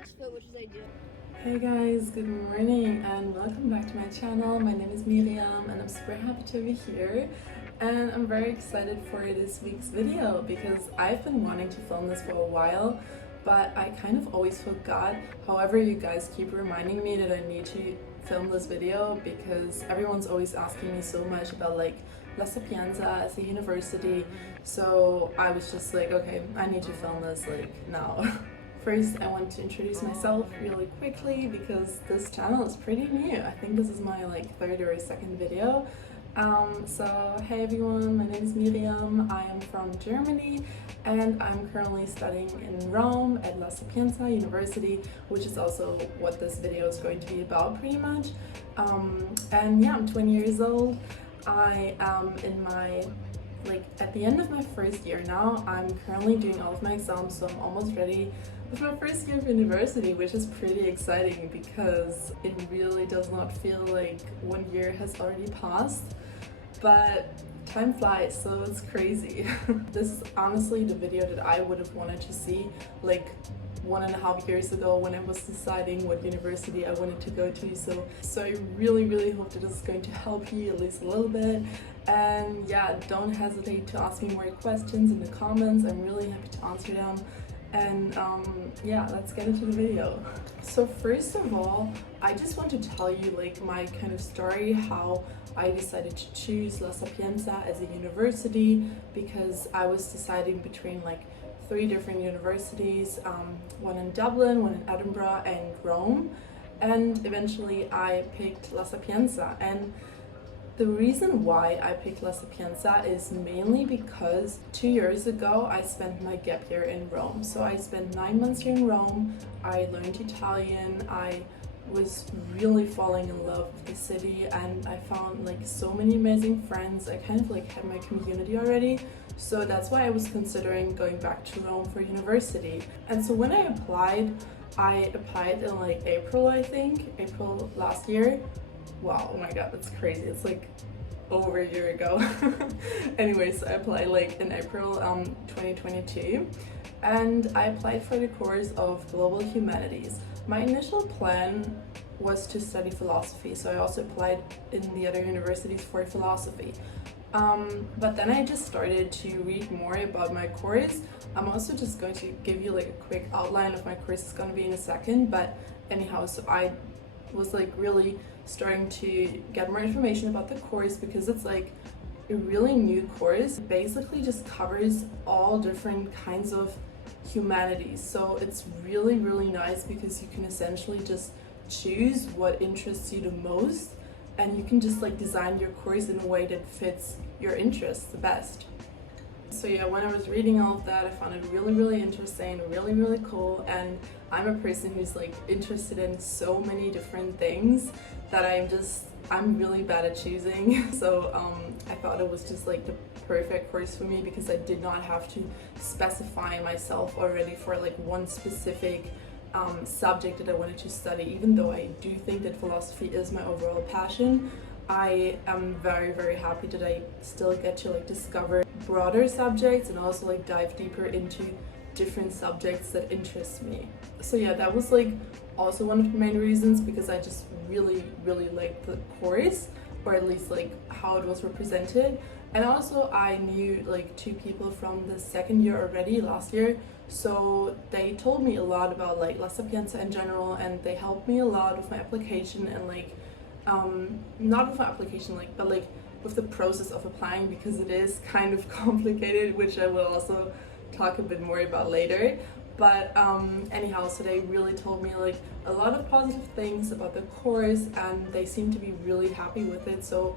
looks fit, what should I do? Hey guys, good morning and welcome back to my channel. My name is Miriam and I'm super happy to be here, and I'm very excited for this week's video because I've been wanting to film this for a while, but I kind of always forgot. However, you guys keep reminding me that I need to film this video because everyone's always asking me so much about like La Sapienza as a university, so I was just like, okay, I need to film this like now. First, I want to introduce myself really quickly because this channel is pretty new. I think this is my like third or second video. So hey everyone, my name is Miriam. I am from Germany and I'm currently studying in Rome at La Sapienza University, which is also what this video is going to be about pretty much. And yeah, I'm 20 years old. I am in my at the end of my first year now. I'm currently doing all of my exams, so I'm almost ready with my first year of university, which is pretty exciting because it really does not feel like 1 year has already passed, but time flies, so it's crazy. This is honestly the video that I would have wanted to see like 1.5 years ago when I was deciding what university I wanted to go to, so I really hope that this is going to help you at least a little bit. And yeah, don't hesitate to ask me more questions in the comments. I'm really happy to answer them. And yeah, let's get into the video. So first of all, I just want to tell you like my kind of story, how I decided to choose La Sapienza as a university, because I was deciding between like 3 different universities, one in Dublin, one in Edinburgh and Rome, and eventually I picked La Sapienza. And the reason why I picked La Sapienza is mainly because 2 years ago I spent my gap year in Rome. So I spent 9 months here in Rome. I learned Italian. I was really falling in love with the city and I found like so many amazing friends. I kind of like had my community already. So that's why I was considering going back to Rome for university. And so when I applied in like April, I think, April last year. Wow, oh my god, that's crazy. It's like over a year ago. Anyways, I applied like in April 2022 and I applied for the course of Global Humanities. My initial plan was to study philosophy, so I also applied in the other universities for philosophy. But then I just started to read more about my course. I'm also just going to give you like a quick outline of my course. It's going to be in a second, but anyhow, so I was like really starting to get more information about the course because it's like a really new course. It basically just covers all different kinds of humanities, so it's really nice because you can essentially just choose what interests you the most and you can just like design your course in a way that fits your interests the best. So yeah, when I was reading all of that, I found it really interesting, really cool, and I'm a person who's like interested in so many different things that I'm really bad at choosing. So I thought it was just like the perfect course for me because I did not have to specify myself already for like one specific subject that I wanted to study. Even though I do think that philosophy is my overall passion, I am very happy that I still get to like discover broader subjects and also like dive deeper into different subjects that interest me. So yeah, that was like also one of the main reasons, because I just really liked the course, or at least like how it was represented. And also I knew like 2 people from the second year already last year, so they told me a lot about like La Sapienza in general, and they helped me a lot with my application and like not with my application like, but like with the process of applying, because it is kind of complicated, which I will also talk a bit more about later. But anyhow, so they really told me like a lot of positive things about the course and they seemed to be really happy with it, so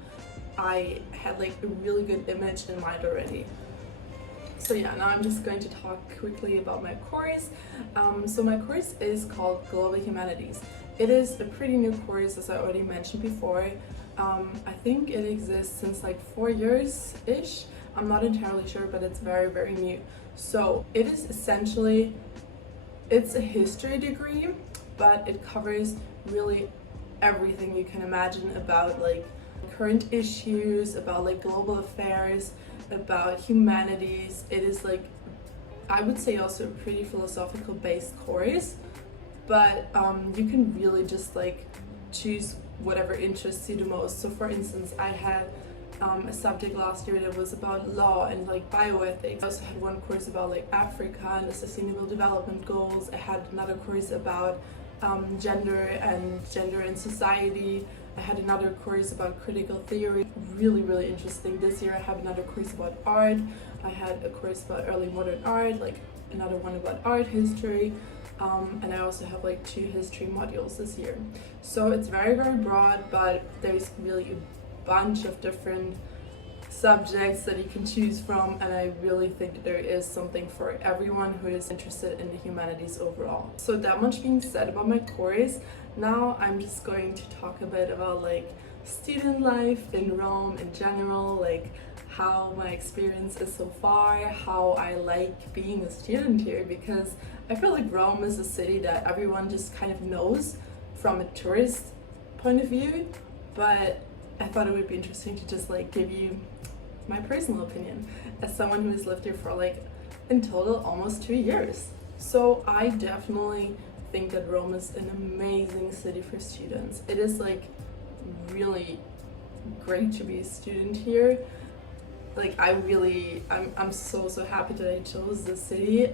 I had like a really good image in mind already. So yeah, now I'm just going to talk quickly about my course. So my course is called Global Humanities. It is a pretty new course, as I already mentioned before. I think it exists since like 4 years-ish. I'm not entirely sure, but it's very new. So it is essentially, it's a history degree, but it covers really everything you can imagine about like current issues, about like global affairs, about humanities. It is like, I would say, also a pretty philosophical based course. but you can really just like choose whatever interests you the most. So for instance, I had a subject last year that was about law and like bioethics. I also had one course about like Africa and the sustainable development goals. I had another course about gender and society. I had another course about critical theory, really interesting. This year I have another course about art. I had a course about early modern art, like another one about art history, and I also have like 2 history modules this year. So it's very broad, but there's really a bunch of different subjects that you can choose from, and I really think that there is something for everyone who is interested in the humanities overall. So that much being said about my course, now I'm just going to talk a bit about like student life in Rome in general, like how my experience is so far, how I like being a student here, because I feel like Rome is a city that everyone just kind of knows from a tourist point of view, but I thought it would be interesting to just like give you my personal opinion as someone who has lived here for like in total almost 2 years. So I definitely think that Rome is an amazing city for students. It is like really great to be a student here. Like I'm so happy that I chose this city,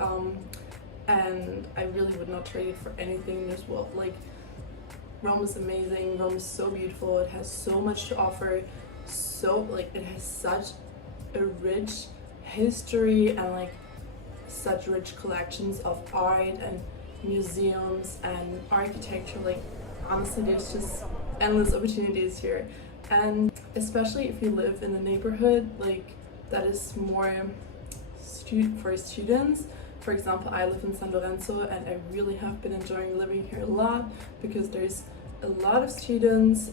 and I really would not trade it for anything in this world. Like Rome is amazing. Rome is so beautiful. It has so much to offer. So like it has such a rich history and like such rich collections of art and museums and architecture. Like honestly, there's just endless opportunities here, and especially if you live in a neighborhood like that is more for students. For example, I live in San Lorenzo, and I really have been enjoying living here a lot because there's a lot of students.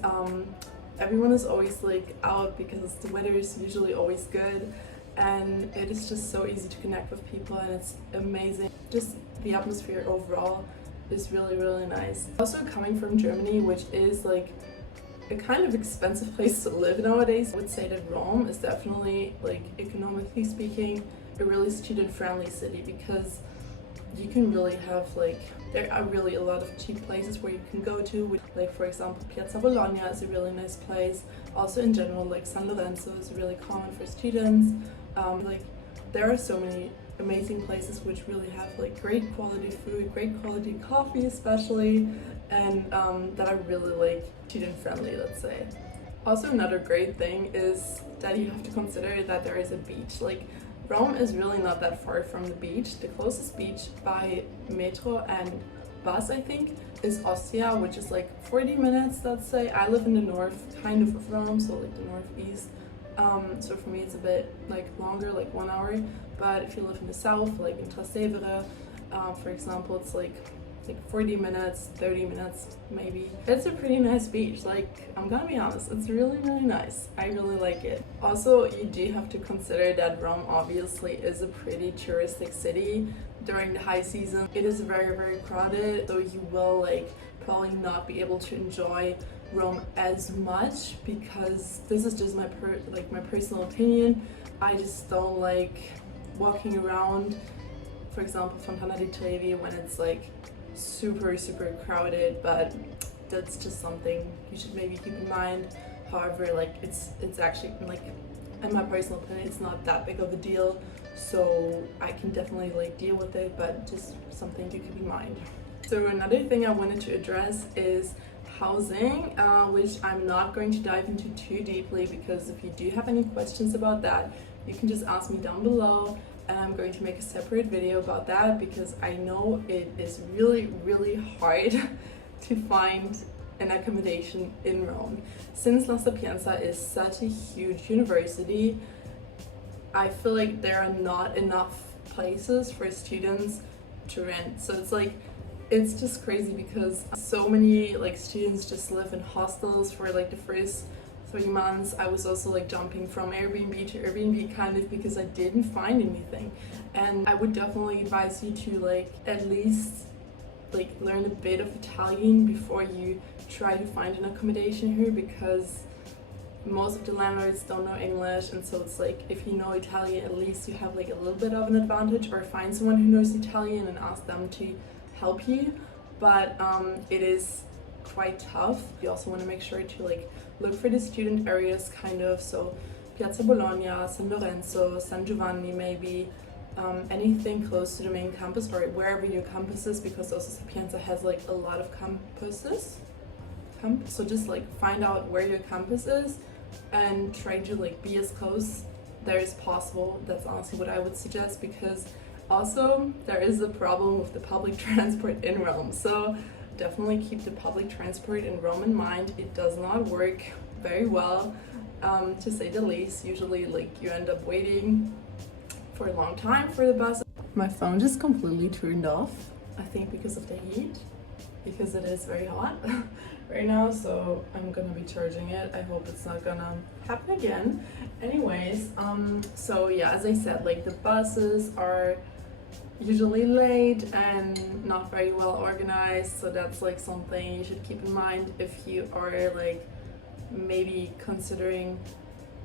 Everyone is always like out because the weather is usually always good, and it is just so easy to connect with people, and it's amazing. Just the atmosphere overall is really nice. Also coming from Germany, which is like a kind of expensive place to live nowadays, I would say that Rome is definitely, like economically speaking, a really student-friendly city, because you can really have like, there are really a lot of cheap places where you can go to, like for example Piazza Bologna is a really nice place. Also in general, like San Lorenzo is really common for students. Like there are so many amazing places which really have like great quality food, great quality coffee especially, and that are really like student friendly, let's say. Also another great thing is that you have to consider that there is a beach. Like Rome is really not that far from the beach. The closest beach by metro and bus, I think, is Ostia, which is like 40 minutes, let's say. I live in the north kind of Rome, so like the northeast. So for me it's a bit like longer, like 1 hour. But if you live in the south, like in Trastevere, for example, it's like 40 minutes, 30 minutes maybe. It's a pretty nice beach, like I'm gonna be honest, it's really nice. I really like it. Also, you do have to consider that Rome obviously is a pretty touristic city. During the high season it is very crowded, so you will like probably not be able to enjoy Rome as much, because this is just my personal opinion. I just don't like walking around, for example, Fontana di Trevi when it's like super crowded, but that's just something you should maybe keep in mind. However, like it's actually, like in my personal opinion, it's not that big of a deal, so I can definitely like deal with it, but just something to keep in mind. So another thing I wanted to address is housing, which I'm not going to dive into too deeply, because if you do have any questions about that, you can just ask me down below, and I'm going to make a separate video about that, because I know it is really hard to find an accommodation in Rome. Since La Sapienza is such a huge university, I feel like there are not enough places for students to rent. So it's just crazy, because so many like students just live in hostels for like the first 3 months. I was also like jumping from Airbnb to Airbnb kind of because I didn't find anything. And I would definitely advise you to like at least like learn a bit of Italian before you try to find an accommodation here, because most of the landlords don't know English, and so it's like if you know Italian, at least you have like a little bit of an advantage, or find someone who knows Italian and ask them to help you. but it is quite tough. You also want to make sure to like look for the student areas kind of, so Piazza Bologna, San Lorenzo, San Giovanni maybe, anything close to the main campus or wherever your campus is, because also Sapienza has like a lot of campuses. So just like find out where your campus is and try to like be as close there as possible. That's honestly what I would suggest, because also there is a problem with the public transport in Rome. So definitely keep the public transport in Rome in mind. It does not work very well, to say the least. Usually like you end up waiting for a long time for the bus. My phone just completely turned off, I think because of the heat, because it is very hot right now, so I'm gonna be charging it. I hope it's not gonna happen again. Anyways, so yeah, as I said, like the buses are usually late and not very well organized, so that's like something you should keep in mind if you are like maybe considering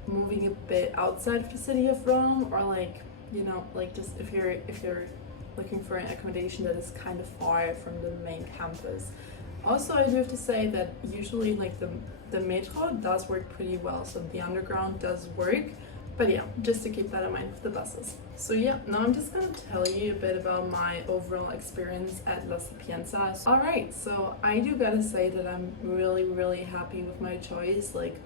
moving a bit outside of the city of Rome, or like, you know, like just if you're looking for an accommodation that is kind of far from the main campus. Also, I do have to say that usually like the metro does work pretty well, so the underground does work. But yeah, just to keep that in mind with the buses. So yeah, now I'm just gonna tell you a bit about my overall experience at La Sapienza. Alright, so I do gotta say that I'm really happy with my choice. Like,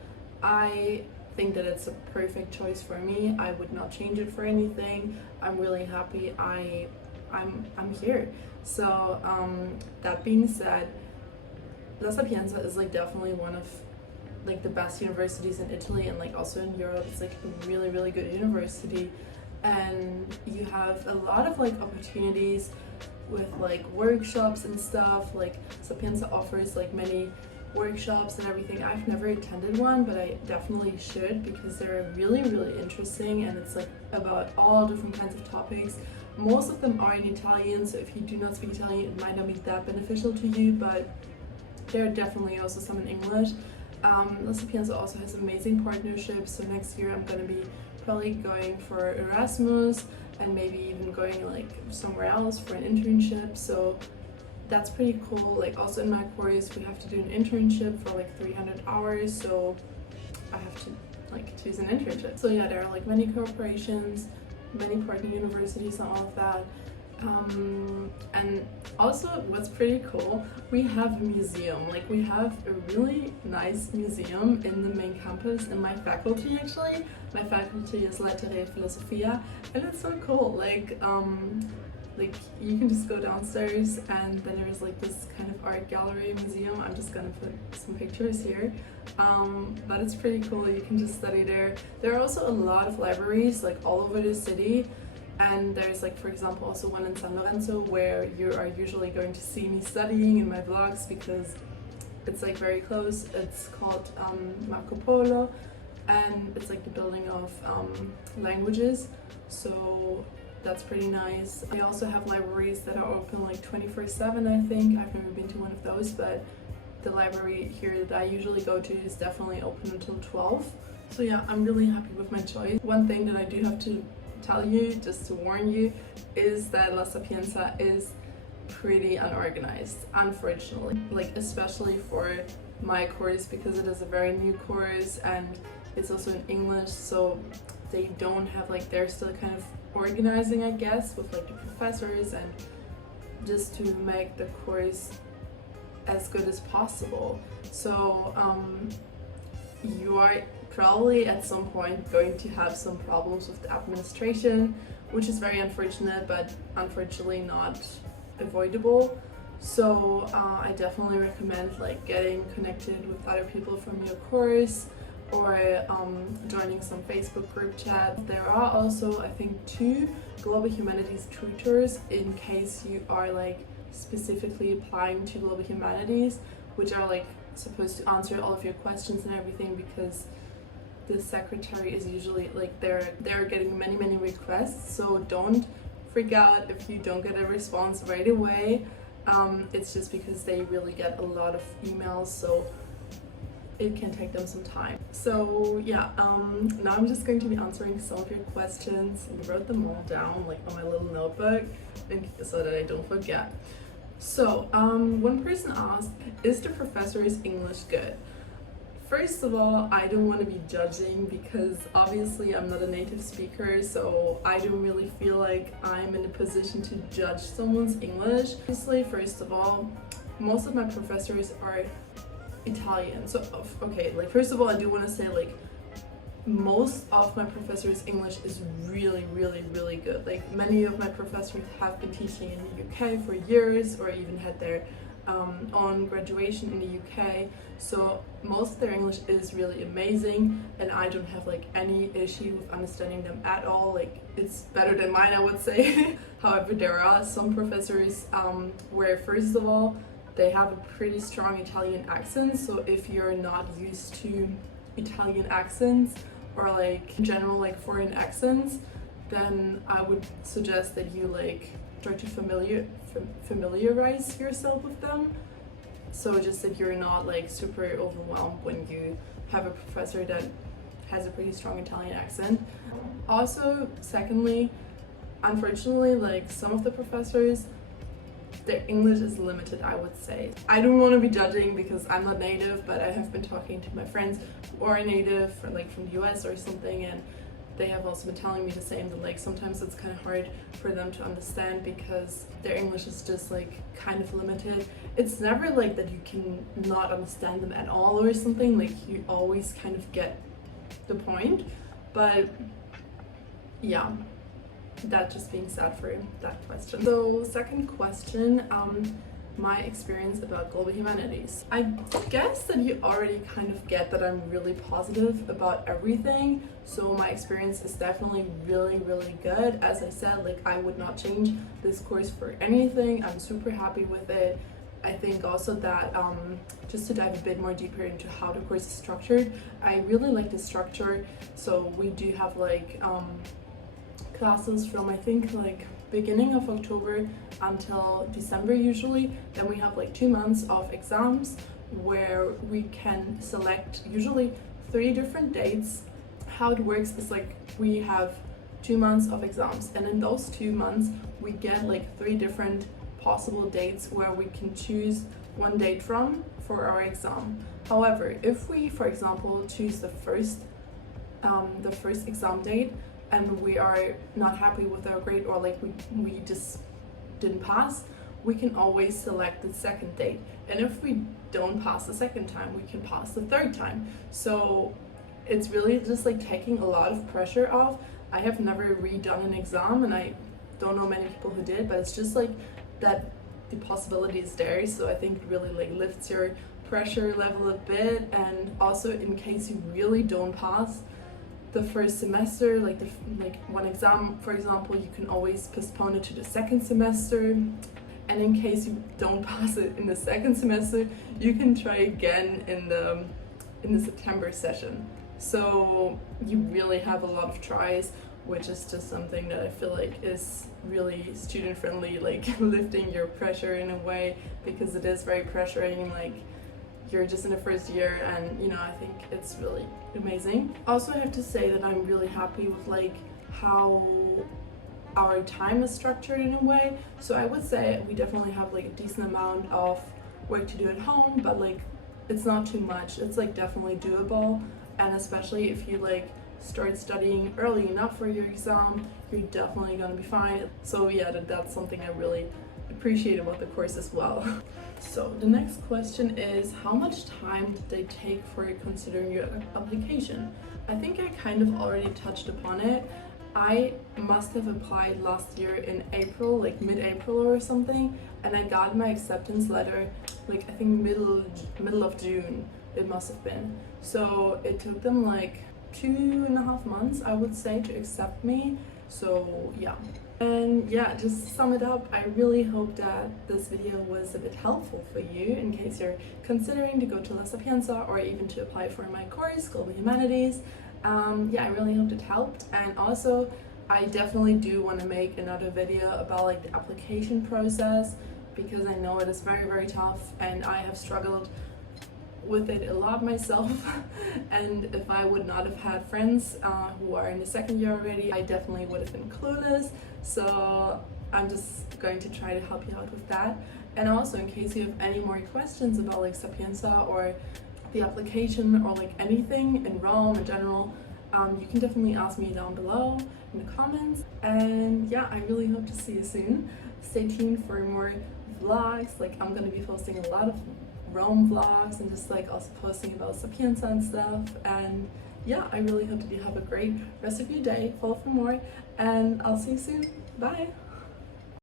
I think that it's a perfect choice for me. I would not change it for anything. I'm really happy I'm here. So that being said, La Sapienza is like definitely one of like the best universities in Italy and like also in Europe. It's like a really good university, and you have a lot of like opportunities with like workshops and stuff. Like Sapienza offers like many workshops and everything. I've never attended one, but I definitely should, because they're really interesting, and it's like about all different kinds of topics. Most of them are in Italian, so if you do not speak Italian, it might not be that beneficial to you, but there are definitely also some in English. La Sapienza also has amazing partnerships, so next year I'm going to be probably going for Erasmus and maybe even going like somewhere else for an internship, so that's pretty cool. Like also in my course we have to do an internship for like 300 hours, so I have to like choose an internship. So yeah, there are like many corporations, many partner universities and all of that. And also what's pretty cool, we have a museum. Like we have a really nice museum in the main campus, in my faculty actually. My faculty is Lettere e Filosofia, and it's so cool. Like you can just go downstairs and then there's like this kind of art gallery museum. I'm just gonna put some pictures here, but it's pretty cool. You can just study there. There are also a lot of libraries like all over the city. And there's like, for example, also one in San Lorenzo where you are usually going to see me studying in my vlogs, because it's like very close. It's called Marco Polo, and it's like the building of languages, so that's pretty nice. They also have libraries that are open like 24/7, I think. I've never been to one of those, but the library here that I usually go to is definitely open until 12. So yeah, I'm really happy with my choice. One thing that I do have to tell you, just to warn you, is that La Sapienza is pretty unorganized, unfortunately. Like especially for my course, because it is a very new course and it's also in English, so they don't have like, they're still kind of organizing, I guess, with like the professors, and just to make the course as good as possible. So you are probably at some point going to have some problems with the administration, which is very unfortunate, but unfortunately not avoidable. So I definitely recommend like getting connected with other people from your course, or joining some Facebook group chat. There are also, I think, 2 Global Humanities tutors in case you are like specifically applying to Global Humanities, which are like supposed to answer all of your questions and everything, because the secretary is usually like they're getting many requests, so don't freak out if you don't get a response right away. It's just because they really get a lot of emails, so it can take them some time. So yeah, now I'm just going to be answering some of your questions. I wrote them all down like on my little notebook so that I don't forget. So, one person asked, is the professor's English good? First of all, I don't want to be judging because obviously I'm not a native speaker, so I don't really feel like I'm in a position to judge someone's English. Obviously, first of all, most of my professors are Italian. So, okay, like first of all, I do want to say like most of my professors' English is really, really, really good. Like many of my professors have been teaching in the UK for years or even had their own graduation in the UK. So most of their English is really amazing and I don't have like any issue with understanding them at all. Like it's better than mine, I would say. However, there are some professors where first of all, they have a pretty strong Italian accent. So if you're not used to Italian accents or like in general like foreign accents, then I would suggest that you like try to familiarize yourself with them. So just that you're not like super overwhelmed when you have a professor that has a pretty strong Italian accent. Also, secondly, unfortunately, like some of the professors, their English is limited, I would say. I don't want to be judging because I'm not native, but I have been talking to my friends who are native, like from the US or something, and they have also been telling me the same, that like sometimes it's kind of hard for them to understand because their English is just like kind of limited. It's never like that you can not understand them at all or something, like you always kind of get the point, but yeah. That just being said for that question. So second question, my experience about global humanities. I guess that you already kind of get that I'm really positive about everything. So my experience is definitely really, really good. As I said, like I would not change this course for anything. I'm super happy with it. I think also that just to dive a bit more deeper into how the course is structured, I really like the structure. So we do have like classes from I think like beginning of October until December usually. Then we have like 2 months of exams where we can select usually 3 different dates. How it works is like we have 2 months of exams and in those 2 months we get like 3 different possible dates where we can choose one date from for our exam. However, if we for example choose the first exam date and we are not happy with our grade or like we just didn't pass, we can always select the second date, and if we don't pass the second time we can pass the third time. So it's really just like taking a lot of pressure off. I have never redone an exam and I don't know many people who did, but it's just like that the possibility is there. So I think it really like lifts your pressure level a bit, and also in case you really don't pass the first semester, like one exam for example, you can always postpone it to the second semester, and in case you don't pass it in the second semester you can try again in the September session. So you really have a lot of tries, which is just something that I feel like is really student friendly, like lifting your pressure in a way, because it is very pressuring, like you're just in the first year, and you know, I think it's really amazing. Also, I have to say that I'm really happy with like how our time is structured in a way. So I would say we definitely have like a decent amount of work to do at home, but like it's not too much. It's like definitely doable, and especially if you like start studying early enough for your exam, you're definitely gonna be fine. So yeah, that's something I really appreciate about the course as well. So the next question is, how much time did they take for considering your application? I think I kind of already touched upon it. I must have applied last year in April, like mid-April or something, and I got my acceptance letter like I think middle of June it must have been. So it took them like 2.5 months, I would say, to accept me. So yeah. And yeah, just to sum it up, I really hope that this video was a bit helpful for you in case you're considering to go to La Sapienza or even to apply for my course, Global Humanities. Yeah, I really hope it helped. And also, I definitely do want to make another video about like the application process, because I know it is very, very tough and I have struggled with it a lot myself. And if I would not have had friends who are in the second year already, I definitely would have been clueless. So I'm just going to try to help you out with that. And also, in case you have any more questions about like Sapienza or the application or like anything in Rome in general, you can definitely ask me down below in the comments. And yeah, I really hope to see you soon. Stay tuned for more vlogs. Like, I'm gonna be posting a lot of Rome vlogs and just like also posting about Sapienza and stuff. And yeah, I really hope that you have a great rest of your day, follow for more, and I'll see you soon. Bye!